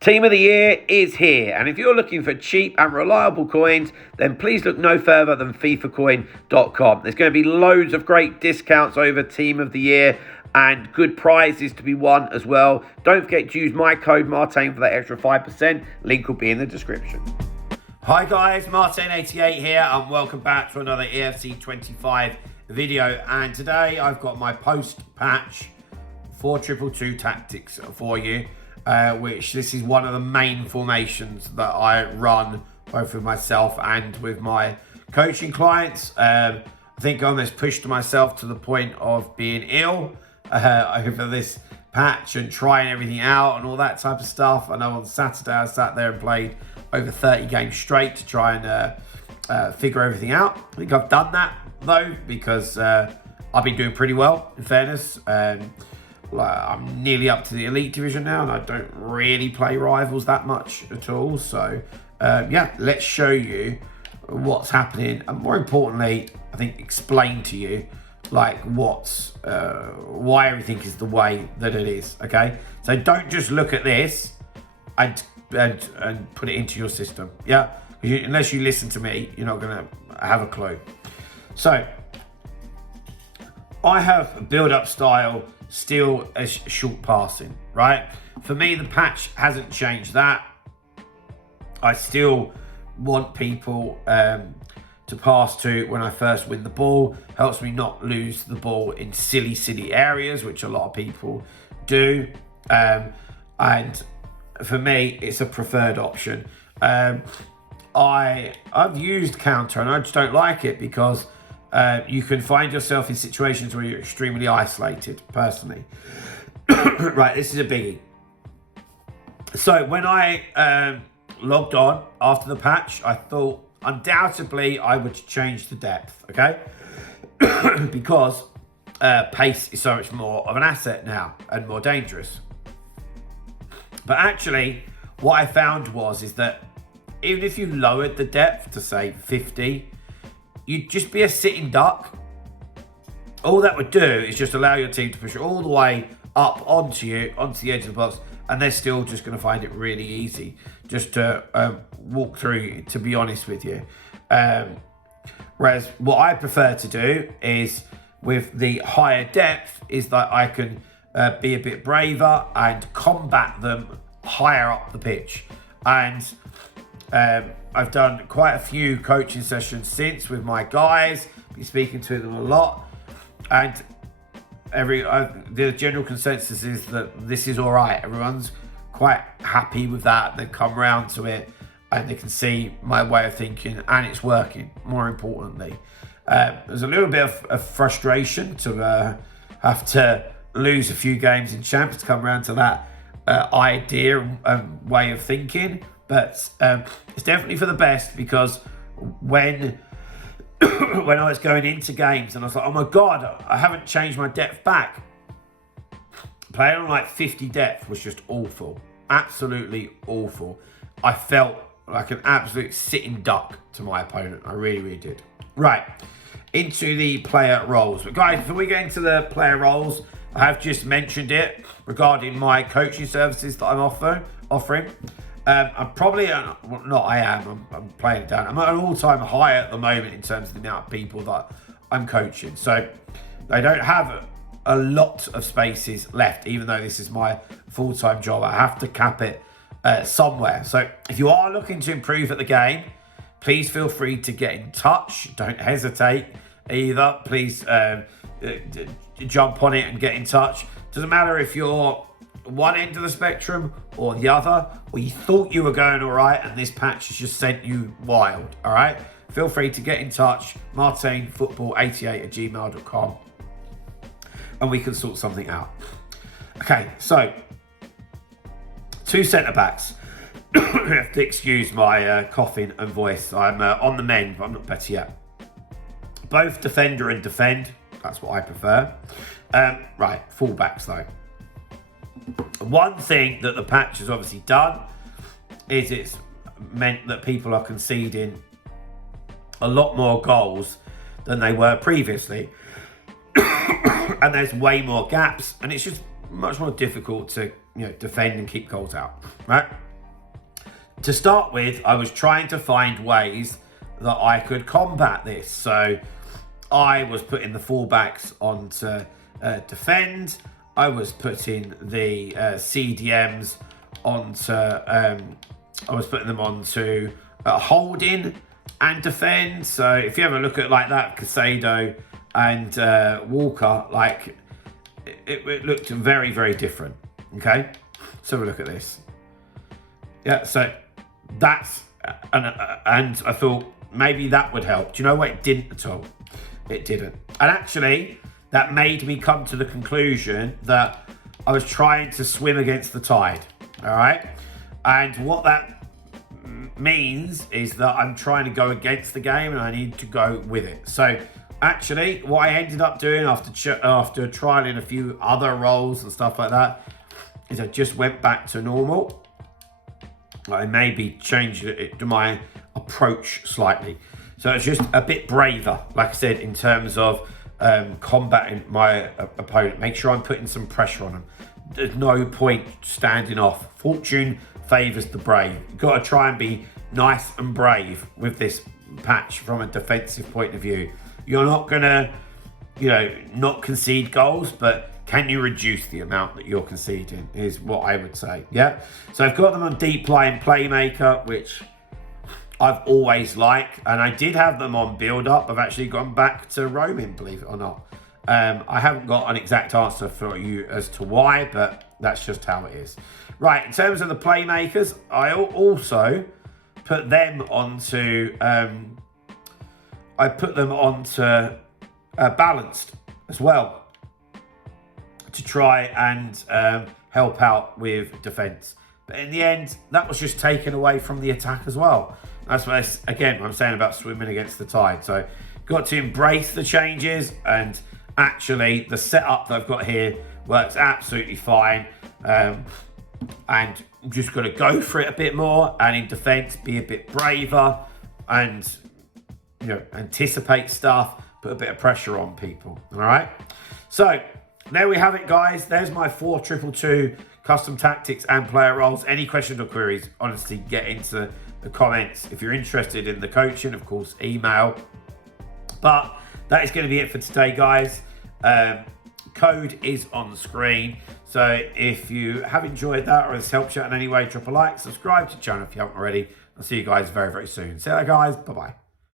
Team of the Year is here, and if you're looking for cheap and reliable coins, then please look no further than FIFAcoin.com. There's going to be loads of great discounts over Team of the Year and good prizes to be won as well. Don't forget to use my code Martin for that extra 5%. Link will be in the description. Hi guys, Martin88 here, and welcome back to another Eafc 25 video. And today I've got my post-patch 4-2-2 tactics for you. Which this is one of the main formations that I run both with myself and with my coaching clients. I think I almost pushed myself to the point of being ill over this patch and trying everything out and all that type of stuff. I know on Saturday I sat there and played over 30 games straight to try and figure everything out. I think I've done that though, because I've been doing pretty well, in fairness. I'm nearly up to the elite division now, and I don't really play rivals that much at all. So yeah, let's show you what's happening, and more importantly, I think explain to you like what's why everything is the way that it is. Okay, so don't just look at this and put it into your system. Yeah, unless you listen to me, you're not gonna have a clue. So I have a build-up style, still as short passing, right? For me, the patch hasn't changed that. I still want people to pass to when I first win the ball. Helps me not lose the ball in silly areas, which a lot of people do. And for me, it's a preferred option. I've used counter, and I just don't like it because you can find yourself in situations where you're extremely isolated, personally. Right, this is a biggie. So when I logged on after the patch, I thought undoubtedly I would change the depth, okay? Because pace is so much more of an asset now and more dangerous. But actually, what I found is that even if you lowered the depth to say 50, you'd just be a sitting duck. All that would do is just allow your team to push it all the way up onto you, onto the edge of the box, and they're still just going to find it really easy just to walk through, to be honest with you. Whereas what I prefer to do is, with the higher depth, is that I can be a bit braver and combat them higher up the pitch. And I've done quite a few coaching sessions since with my guys, been speaking to them a lot, and the general consensus is that this is all right. Everyone's quite happy with that. They come around to it and they can see my way of thinking, and it's working, more importantly. There's a little bit of frustration to have to lose a few games in champs to come around to that idea and way of thinking. But it's definitely for the best, because when when I was going into games and I was like, oh my God, I haven't changed my depth back. Playing on like 50 depth was just awful. Absolutely awful. I felt like an absolute sitting duck to my opponent. I really did. Right, into the player roles. But guys, before we get into the player roles, I have just mentioned it regarding my coaching services that I'm offering. I'm probably, I'm playing it down. I'm at an all-time high at the moment in terms of the amount of people that I'm coaching. So they don't have a lot of spaces left, even though this is my full-time job. I have to cap it somewhere. So if you are looking to improve at the game, please feel free to get in touch. Don't hesitate either. Please jump on it and get in touch. Doesn't matter if you're one end of the spectrum or the other, or you thought you were going all right and this patch has just sent you wild. All right, feel free to get in touch. martinfootball88@gmail.com, and we can sort something out. Okay, so 2 centre backs. You have to excuse my coughing and voice. I'm on the mend, but I'm not better yet. Both defender and defend. That's what I prefer. Right, fullbacks though. One thing that the patch has obviously done is it's meant that people are conceding a lot more goals than they were previously. And there's way more gaps, and it's just much more difficult to defend and keep goals out, right? to start with, I was trying to find ways that I could combat this. So I was putting the fullbacks onto defend. I was putting the CDMs onto, I was putting them onto holding and defend. So if you have a look at like that, Casado and Walker, like it looked very, very different. Okay, so have a look at this. Yeah, so that's, and I thought maybe that would help. Do you know what? It didn't at all. It didn't. And actually, that made me come to the conclusion that I was trying to swim against the tide. All right. And what that means is that I'm trying to go against the game and I need to go with it. So actually, what I ended up doing after trialing a few other roles and stuff like that is I just went back to normal. I maybe changed it to my approach slightly. So it's just a bit braver, like I said, in terms of combating my opponent. Make sure I'm putting some pressure on them. There's no point standing off. Fortune favours the brave. You've got to try and be nice and brave with this patch from a defensive point of view. You're not going to, not concede goals, but can you reduce the amount that you're conceding is what I would say. Yeah. So I've got them on deep line playmaker, which I've always liked. And I did have them on build up. I've actually gone back to roaming, believe it or not. I haven't got an exact answer for you as to why, but that's just how it is. Right. In terms of the playmakers, I also put them onto, balanced as well, to try and help out with defence. But in the end, that was just taken away from the attack as well. That's what, again, I'm saying about swimming against the tide. So got to embrace the changes, and actually the setup that I've got here works absolutely fine. And I'm just got to go for it a bit more, and in defence be a bit braver and anticipate stuff, put a bit of pressure on people. All right. So there we have it, guys. There's my 4-2-2 custom tactics and player roles. Any questions or queries, honestly, get into the comments. If you're interested in the coaching, of course, email. But that is going to be it for today, guys. Code is on the screen. So if you have enjoyed that or it's helped you out in any way, drop a like, subscribe to the channel if you haven't already. I'll see you guys very, very soon. See you later, guys. Bye-bye.